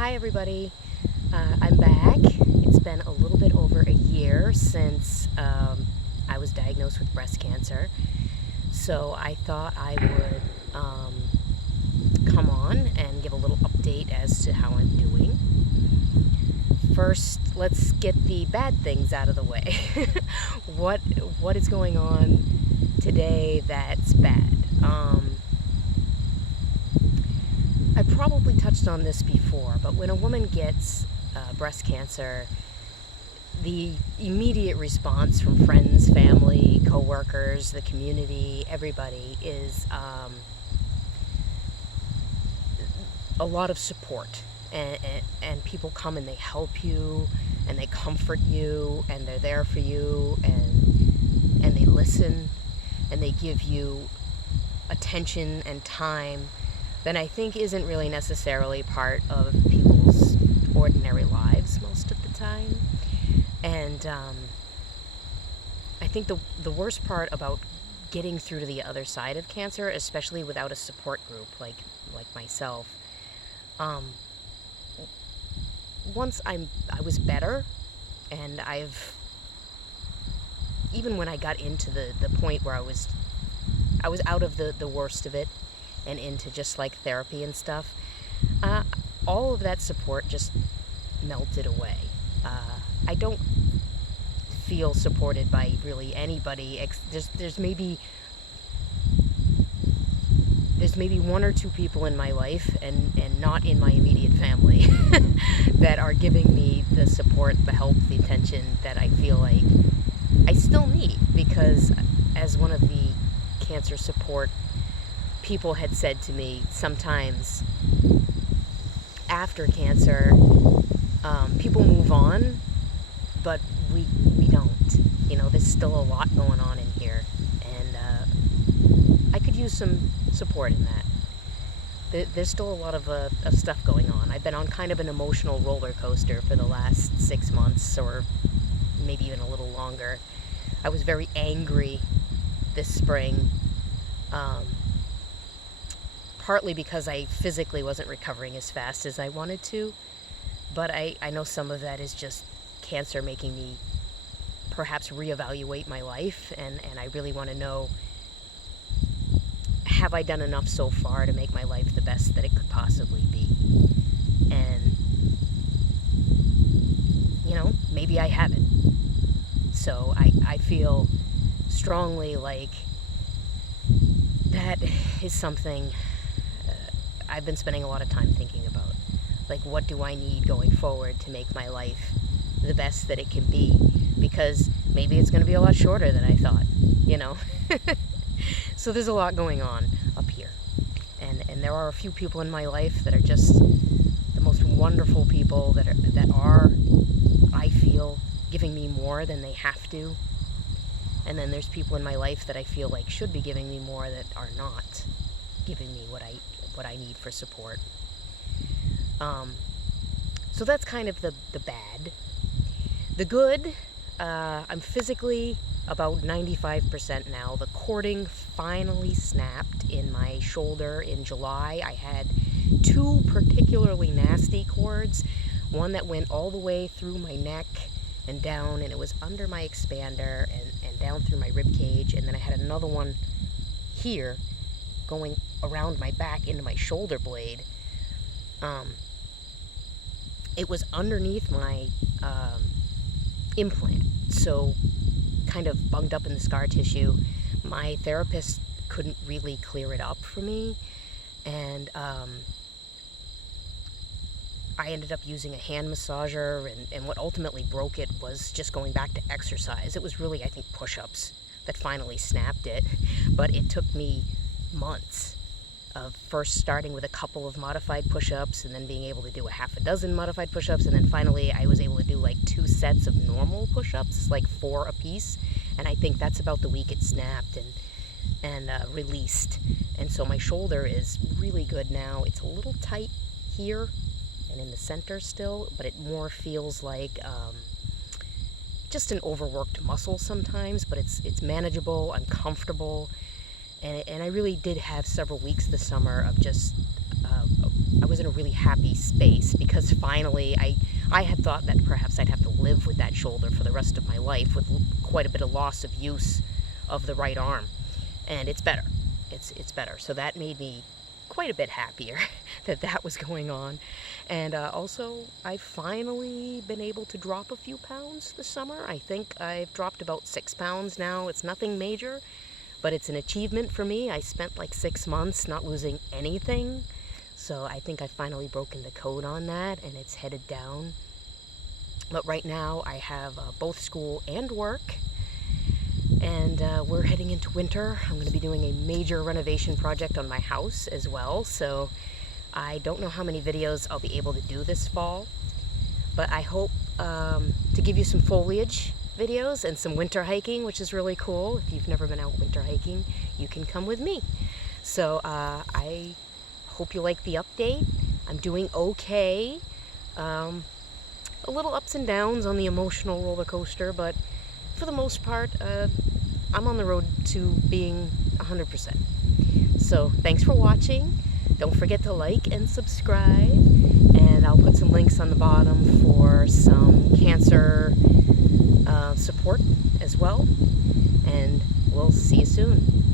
Hi everybody, I'm back. It's been a little bit over a year since I was diagnosed with breast cancer, so I thought I would come on and give a little update as to how I'm doing. First, let's get the bad things out of the way. What is going on today that's bad? I probably touched on this before, but when a woman gets breast cancer, the immediate response from friends, family, coworkers, the community, everybody is a lot of support. And people come and they help you, and they comfort you, and they're there for you, and they listen, and they give you attention and time that I think isn't really necessarily part of people's ordinary lives most of the time. And I think the worst part about getting through to the other side of cancer, especially without a support group like myself, once I was better, and even when I got into the point where I was out of the worst of it and into just like therapy and stuff, all of that support just melted away. I don't feel supported by really anybody. There's maybe one or two people in my life, and not in my immediate family, that are giving me the support, the help, the attention that I feel like I still need, because as one of the cancer support people had said to me, sometimes after cancer, people move on, but we don't. There's still a lot going on in here, and I could use some support in that. There's still a lot of stuff going on. I've been on kind of an emotional roller coaster for the last 6 months, or maybe even a little longer. I was very angry this spring, partly because I physically wasn't recovering as fast as I wanted to, but I know some of that is just cancer making me perhaps reevaluate my life, and I really want to know, have I done enough so far to make my life the best that it could possibly be? And, maybe I haven't. So I feel strongly like that is something I've been spending a lot of time thinking about. Like, what do I need going forward to make my life the best that it can be? Because maybe it's going to be a lot shorter than I thought, So there's a lot going on up here. And there are a few people in my life that are just the most wonderful people that are, I feel, giving me more than they have to. And then there's people in my life that I feel like should be giving me more that are not giving me what I need for support. So that's kind of the bad. The good, I'm physically about 95% now. The cording finally snapped in my shoulder in July. I had 2 particularly nasty cords, one that went all the way through my neck and down, and it was under my expander and down through my rib cage, and then I had another one here going around my back into my shoulder blade. It was underneath my implant, so kind of bunged up in the scar tissue. My therapist couldn't really clear it up for me, and I ended up using a hand massager, and what ultimately broke it was just going back to exercise. It was really, I think, push-ups that finally snapped it, but it took me months of first starting with a couple of modified push-ups, and then being able to do a half a dozen modified push-ups, and then finally I was able to do like 2 sets of normal push-ups, like 4 a piece, and I think that's about the week it snapped and released. And so my shoulder is really good now. It's a little tight here and in the center still, but it more feels like just an overworked muscle sometimes, but it's manageable. I'm comfortable. And I really did have several weeks this summer of just, I was in a really happy space, because finally I had thought that perhaps I'd have to live with that shoulder for the rest of my life, with quite a bit of loss of use of the right arm. And it's better. It's better. So that made me quite a bit happier that that was going on. And also, I've finally been able to drop a few pounds this summer. I think I've dropped about 6 pounds now. It's nothing major, but it's an achievement for me. I spent like 6 months not losing anything. So I think I've finally broken the code on that, and it's headed down. But right now I have both school and work, and we're heading into winter. I'm going to be doing a major renovation project on my house as well, so I don't know how many videos I'll be able to do this fall, but I hope to give you some foliage videos and some winter hiking, which is really cool. If you've never been out winter hiking, you can come with me. So I hope you like the update. I'm doing okay. A little ups and downs on the emotional roller coaster, but for the most part, I'm on the road to being 100%. So thanks for watching. Don't forget to like and subscribe, and I'll put some links on the bottom for some cancer support as well, and we'll see you soon.